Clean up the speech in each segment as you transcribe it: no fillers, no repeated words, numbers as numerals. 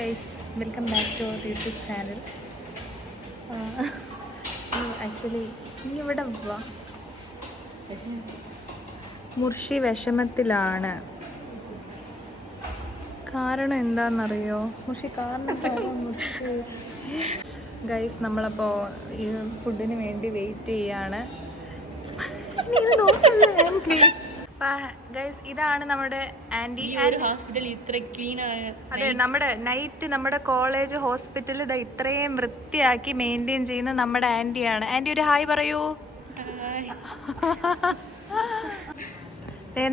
guys, welcome back to our YouTube channel. Actually, നീ ഇവിടെ വാ. മുർഷി വിഷമത്തിലാണ്. കാരണം എന്താണെന്നറിയോ? മുർഷി കാരണം ഗൈസ്, നമ്മളപ്പോൾ ഈ ഫുഡിന് വേണ്ടി വെയിറ്റ് ചെയ്യാണ്. ഗൈസ്, ഇതാണ് നമ്മുടെ ആൻറ്റി. ഹോസ്പിറ്റൽ ഇത്ര ക്ലീൻ ആണ്. അതെ, നമ്മുടെ നൈറ്റ് നമ്മുടെ കോളേജ് ഹോസ്പിറ്റൽ ഇത് ഇത്രയും വൃത്തിയാക്കി മെയിൻറ്റെയിൻ ചെയ്യുന്ന നമ്മുടെ ആൻറ്റിയാണ്. ആൻറ്റി ഒരു ഹായ് പറയൂ.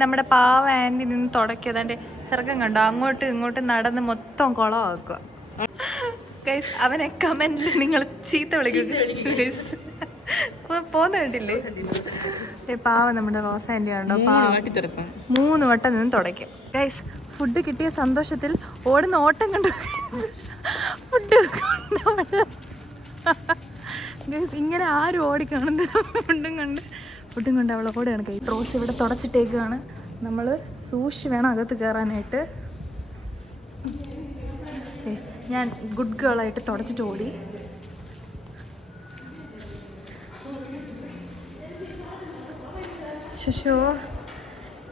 നമ്മുടെ പാവ ആൻറ്റി നിന്ന് തുടക്കിയത് എൻ്റെ ചെറുക്കം കണ്ടോ, അങ്ങോട്ടും ഇങ്ങോട്ടും നടന്ന് മൊത്തം കുളമാക്കുക. ഗൈസ്, അവനെ കമന്റിൽ നിങ്ങൾ ചീത്ത വിളിക്കുക. ഗൈസ് പോന്ന കണ്ടില്ലേ? പാവം നമ്മുടെ റോസ് ആൻറ്റി ഉണ്ടോ, 3 വട്ടം നിന്ന് തുടയ്ക്കും. ഗൈസ്, ഫുഡ് കിട്ടിയ സന്തോഷത്തിൽ ഓടുന്ന ഓട്ടം കണ്ടു. ഫുഡ് ഗൈസ്, ഇങ്ങനെ ആരും ഓടിക്കാണുന്ന ഫുഡും കൊണ്ട് അവൾ ഓടുകയാണ്. കൈ റോസ് ഇവിടെ തുടച്ചിട്ടേക്കാണ്. നമ്മൾ സൂക്ഷിച്ച് വേണം അകത്ത് കയറാനായിട്ട്. ഞാൻ ഗുഡ് ഗേളായിട്ട് തുടച്ചിട്ട് ഓടി. ശോ,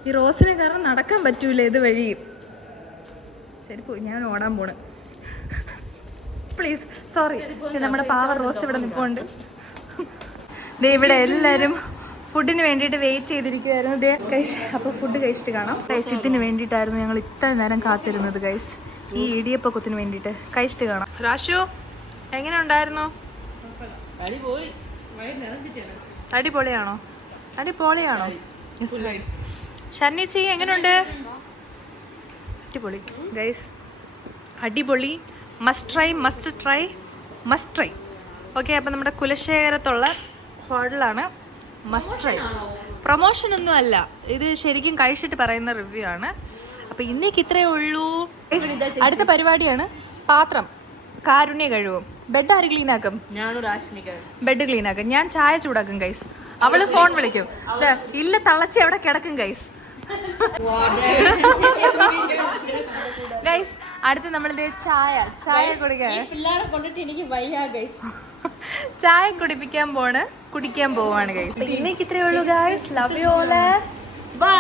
ഈ റോസിന് കാരണം നടക്കാൻ പറ്റൂല ഇത് വഴി. ശരി, പോയി, ഞാൻ ഓടാൻ പോണ്. Please, sorry. നമ്മുടെ പാവ റോസ് ഇവിടെ നിൽപ്പുണ്ട്. ദേ ഇവിടെ എല്ലാവരും ഫുഡിന് വേണ്ടിയിട്ട് വെയിറ്റ് ചെയ്തിരിക്കുമായിരുന്നു. ദേ ഗൈസ്, അപ്പോൾ ഫുഡ് കഴിച്ചിട്ട് കാണാം. ഗൈസ്, ഇതിന് വേണ്ടിയിട്ടായിരുന്നു ഞങ്ങൾ ഇത്ര നേരം കാത്തിരുന്നത്. ഗൈസ്, ഈ ഇടിയപ്പക്കത്തിന് വേണ്ടിയിട്ട് കഴിച്ചിട്ട് കാണാം. രാശു, എങ്ങനെ ഉണ്ടായിരുന്നു? അടിപൊളിയാണോ? അടിപൊളിയാണോ? ഷന്നിച്ചി എങ്ങനെയുണ്ട്? അടിപൊളി ഗൈസ്, അടിപൊളി. Must try. ഓക്കെ, അപ്പം നമ്മുടെ കുലശേഖരത്തുള്ള ഹോട്ടലാണ്. Must try. പ്രൊമോഷൻ ഒന്നും അല്ല, ഇത് ശരിക്കും കഴിച്ചിട്ട് പറയുന്ന റിവ്യൂ ആണ്. അപ്പം ഇന്നേക്ക് ഇത്രയേ ഉള്ളൂ. അടുത്ത പരിപാടിയാണ് പാത്രം കാരുണ്യ കഴിവും. ബെഡ് ആര് ക്ലീൻ ആക്കും? ബെഡ് ക്ലീൻ ആക്കും. ഞാൻ ചായ ചൂടാക്കും ഗൈസ്. അവള് ഫോൺ വിളിക്കും. ഇല്ല തളച്ച് എവിടെ കിടക്കും ഗൈസ്. ഗൈസ്, അടുത്ത് നമ്മളിത് ചായ കുടിക്കാൻ ചായ കുടിക്കാൻ പോവാണ് ഗൈസ്. ഇന്നേക്ക് ഇത്രയേ ഉള്ളൂ guys. Love you all. By.